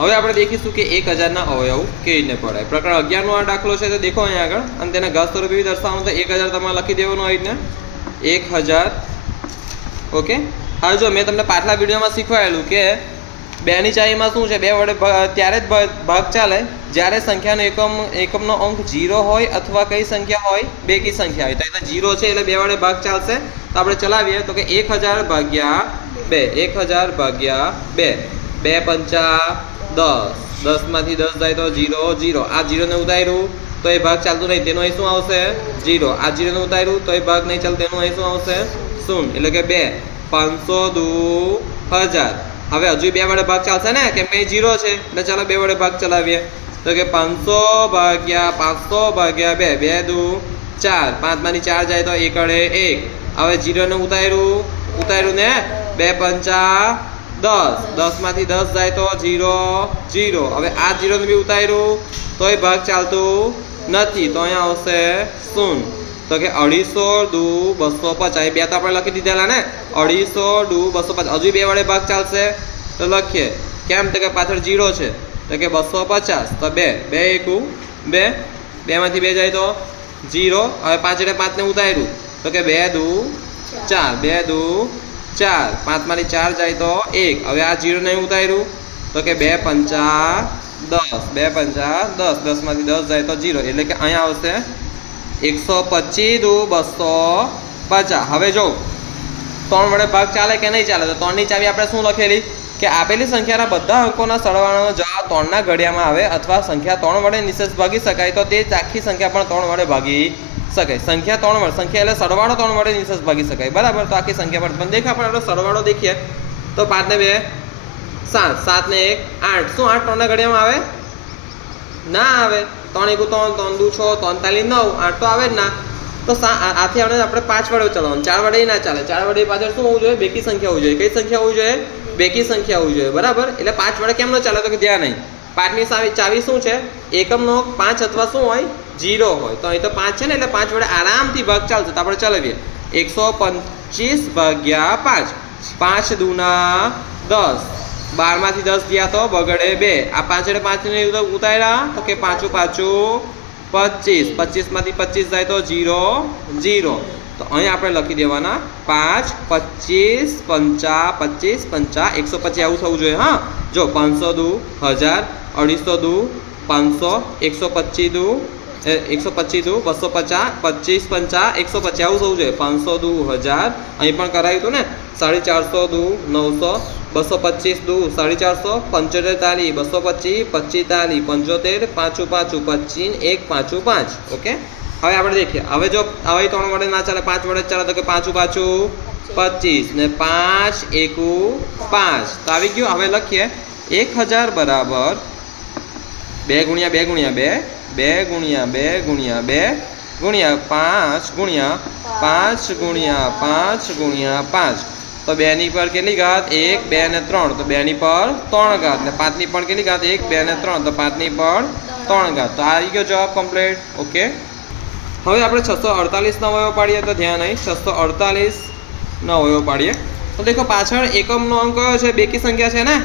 હવે આપણે દેખીશું કે 1000 ના અવયવ કેવી રીતે પડાય। પ્રકરણ 11 નો આ દાખલો છે તો દેખો અહીંયા આગળ અને તેને ઘાત સ્વરૂપે દર્શાવવાનું તો 1000 તમારે લખી દેવાનું આવી રીતના 1000 ઓકે। હવે જો મેં તમને પાછલા વિડીયોમાં શીખવાયેલું કે બેની ચાવીમાં શું છે, બે વડે ત્યારે જ ભાગ ચાલે જ્યારે સંખ્યાનો એકમનો અંક 0 હોય અથવા કઈ સંખ્યા હોય, બેકી સંખ્યા હોય। તો એટલે 0 છે એટલે બે વડે ભાગ ચાલશે। તો આપણે ચલાવીએ તો કે 1000 ભાગ્યા 2, 1000 ભાગ્યા 2, 2 પંચા 10, 10 માંથી 10 જાય તો 0 0, આ 0 ને ઉતાર્યું તો એ ભાગ ચાલતું નહીં, તેનું અહીં શું આવશે 0, આ 0 ને ઉતાર્યું તો એ ભાગ નહીં ચાલે, તેનું અહીં શું આવશે 0, એટલે કે 2 500 દુ 1000। હવે હજુ બે વડે ભાગ ચાલશે ને કેમ કે 0 છે એટલે ચાલો બે વડે ભાગ ચલાવીએ તો કે 500 ભાગ્યા 2, 2 દુ 4, 5 માંથી 4 જાય તો 1 અડે 1, હવે 0 ને ઉતાર્યું ને 2 પંચા 10, 10 માંથી 10 જાય તો 0 0, હવે આ 0 ને બી ઉતાર્યું તો એ ભાગ ચાલતું નથી તો અહીંયા આવશે 0, તો કે 250 દુ 250, બે તો આપણે લખી દીધેલા ને 250 દુ 250, હજુ બે વડે ભાગ ચાલશે તો લખીએ કેમ તો કે પાછળ 0 છે તો કે 250, તો 2 1 2, 2 માંથી 2 જાય તો 0, હવે 5 એટલે 5 ને ઉતાર્યું તો કે 2 દુ 4, 2 દુ 4, 5 માંથી 4 જાય તો 1, હવે આ 0 ને ઉતાર્યું તો કે 2 પંચા 10, 2 પંચા 10, 10 માંથી 10 જાય તો 0, એટલે કે અહીંયા આવશે 125 દુ 250। હવે જો 3 વડે ભાગ ચાલે કે નહીં ચાલે તો 3 ની ચાવી આપણે શું લખેલી કે આપેલી સંખ્યાના બધા અંકોના સરવાળાનો જવાબ 3 ના ઘડિયામાં આવે અથવા સંખ્યા 3 વડે નિશેષ ભાગી શકાય તો તે આખી સંખ્યા પણ 3 વડે ભાગી શકાય। સંખ્યા 3 વડે, સંખ્યા એટલે સરવાળો 3 વડે નિશેષ ભાગી શકાય, બરાબર। તો આખી સંખ્યા પણ દેખા આપણે આપણો સરવાળો દેખીએ તો 5 ને 2 7, 7 ને 1 8, શું 8 3 ના ઘડિયામાં આવે ના આવે, 3 1 3, 3 2 6, 3 4 9, 8 તો આવે જ ના, તો આથી આપણે 5 વડે ચલાવવાનું, 4 વડે ના ચાલે, 4 વડે પાછળ શું હોવું જોઈએ બેકી સંખ્યા હોવી જોઈએ, કઈ સંખ્યા હોવી જોઈએ બેકી સંખ્યા હોવી જોઈએ, બરાબર। એટલે 5 વડે કેમ ન ચાલે તો કે ધ્યાન નહીં, 5 ની ચાવી શું છે એકમનો 5 અથવા શું હોય 0 હોય, તો અહીં તો 5 છે ને એટલે 5 વડે આરામથી ભાગ ચાલશે। તો આપણે ચલાવીએ 125 ભાગ્યા 5, 5 દુના 10, 12 માંથી 10 ગયા તો બગડે 2, આ 5 એટલે 5 ને ઉતાર્યા તો કે 5 5 25, 25 માંથી 25 જાય તો 0 0, તો અહીં આપણે લખી દેવાના 5 25 50 25 50 125 આવું થવું જોઈએ। હા જો 500 દુ 1000, 250 દુ 500, 125 દુ 250, 25 50 125 આવું થવું જોઈએ। 500 દુ 1000 અહીં પણ કરાયું હતું ને 450 દુ 900, 225 દુ 450, 45 225, 25 45 75, 5 5 25 1 5 5, ઓકે। હવે આપણે દેખીએ, હવે જો હવે 3 વડે ના ચાલે 5 વડે ચાલે તો કે 5 5 25 ને 5 1 5, તો આવી ગયું। હવે લખીએ 1000 બરાબર 2 ગુણ્યા 2 ગુણ્યા 2, 2 ગુણ્યા 2 ગુણ્યા 2 ગુણ્યા 5 ગુણ્યા 5 ગુણ્યા 5 ગુણ્યા 5, તો 2 ની પર કેટલી ઘાત 1 2 ને 3, તો 2 ની પર 3 ઘાત, ને 5 ની પણ કેટલી ઘાત 1 2 ને 3, તો 5 ની પર 3 ઘાત, તો આવી ગયો જવાબ કમ્પ્લીટ, ઓકે। હવે આપણે 648 નો અવયવ પાડીએ તો ધ્યાન અહીં 648 નો અવયવ પાડીએ તો દેખો પાછળ એકમનો અંક કયો છે બેકી સંખ્યા છે ને,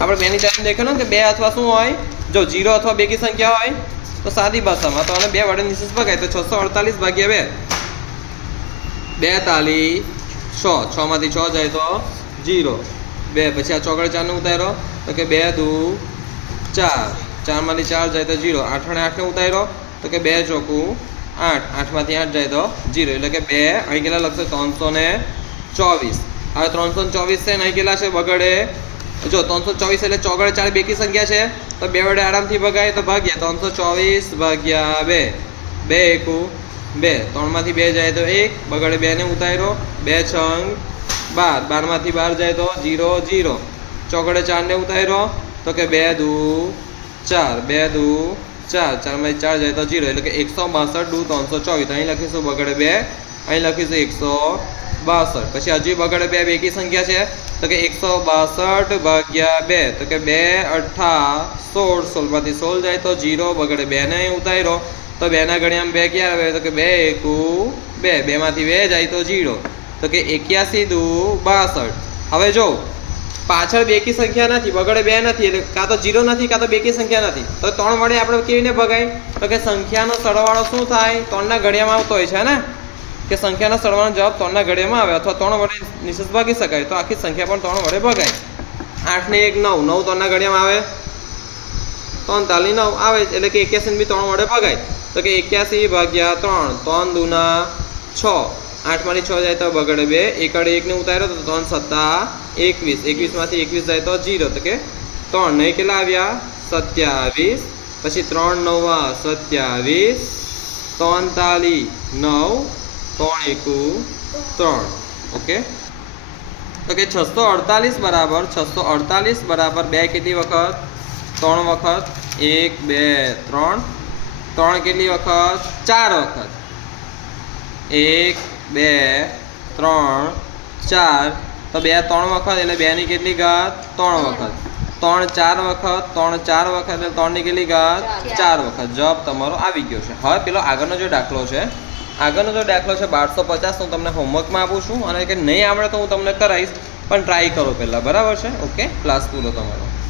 આપણે બેની ચાવી દેખાનું કે 2 અથવા શું હોય જો 0 અથવા બેકી સંખ્યા હોય તો સાદી ભાષામાં તો આને 2 વડે નિશેષ ભાગાય તો 648 ભાગ્યા 2, 42 6, 6 માંથી 6 જાય તો 0 2, પછી આ ચોકડે 4 ને ઉતાર્યો તો કે 2 દુ 4, 4 માંથી 4 જાય તો 0, 8 અને 8 ને ઉતાર્યો તો કે 2 ચોકું 8, 8 માંથી 8 જાય તો 0, એટલે કે 2 અહીં કેટલા લખશે 324। હવે 324 છે અહીં કેટલા છે બગડે જો 324 એટલે ચોગડે 4 બેકી સંખ્યા છે તો 2 વડે આરામથી ભગાય તો ભાગ્યા 324 ભાગ્યા 2, 2 1 2, 3 માંથી 2 જાય તો 1 બગડે 2 ને ઉતાર્યો 2 6 12, 12 માંથી 12 જાય તો 0 0, ચોગડે 4 ને ઉતાર્યો તો કે 2 દુ 4, 2 દુ 4, 4 માંથી 4 જાય તો 0, એટલે કે 162 દુ 324, અહીં લખીશું બગડે 2, અહીં લખીશું 162, પછી હજી બગડે 2 બેકી સંખ્યા છે તો કે 162 ભાગ્યા 2, તો કે 2 8 16, 16 માંથી 16 જાય તો 0 બગડે 2 ને ઉતાર્યો તો 2 ના ઘડિયામાં 2 ક્યાં આવે તો કે 2 1 2, 2 માંથી 2 જાય તો 0, તો કે 81 દુ 62। હવે જો પાછળ બેકી સંખ્યા નથી, વગડે 2 નથી, એટલે કાં તો 0 નથી કાં તો બેકી સંખ્યા નથી, તો 3 વડે આપણે કેવી રીતે ભગાય? તો કે સંખ્યાનો સરવાળો શું થાય? 3 ના ઘડિયામાં આવતો હોય છે ને, કે સંખ્યાનો સરવાળો જવાબ 3 ના ઘડિયામાં આવે, અથવા 3 વડે નિશેષ ભાગી શકાય, તો આખી સંખ્યા પણ 3 વડે ભગાય. 8 ને 1 9, 9 3 ના ઘડિયામાં આવે, 43 9 આવે, એટલે કે 81 બી 3 વડે ભગાય. તો કે 81 ભાગ્યા 3, 3 દૂના 6, 8 માંથી 6 જાય તો બગડે 2, 1 વડે 1 ને ઉતાર્યો તો 3 સત્તા 21, 21 માંથી 21 જાય તો 0, તો કે 3 નહીં કેટલા આવ્યા? 27, પછી 3 9 27, 43 9, 3 1 3. ઓકે, તો કે 648 બરાબર 2 કેટલી વખત? 3 વખત, 1 2 3, 3 કેટલી વખત? 4 વખત, 1 2 3 4, તો 2 3 વખત એટલે 2 ની કેટલી ઘાત? 3 વખત, 3 4 વખત, 3 4 વખત એટલે 3 ની કેટલી ઘાત? 4 વખત. જવાબ તમારો આવી ગયો છે. હવે પેલો આગળનો જે દાખલો છે, 1250, હું તમને હોમવર્કમાં આપું છું, અને કે નહીં આવડે તો હું તમને કરાવીશ, પણ ટ્રાય કરો પહેલાં, બરાબર છે? ઓકે, ક્લાસ પૂરો તમારો.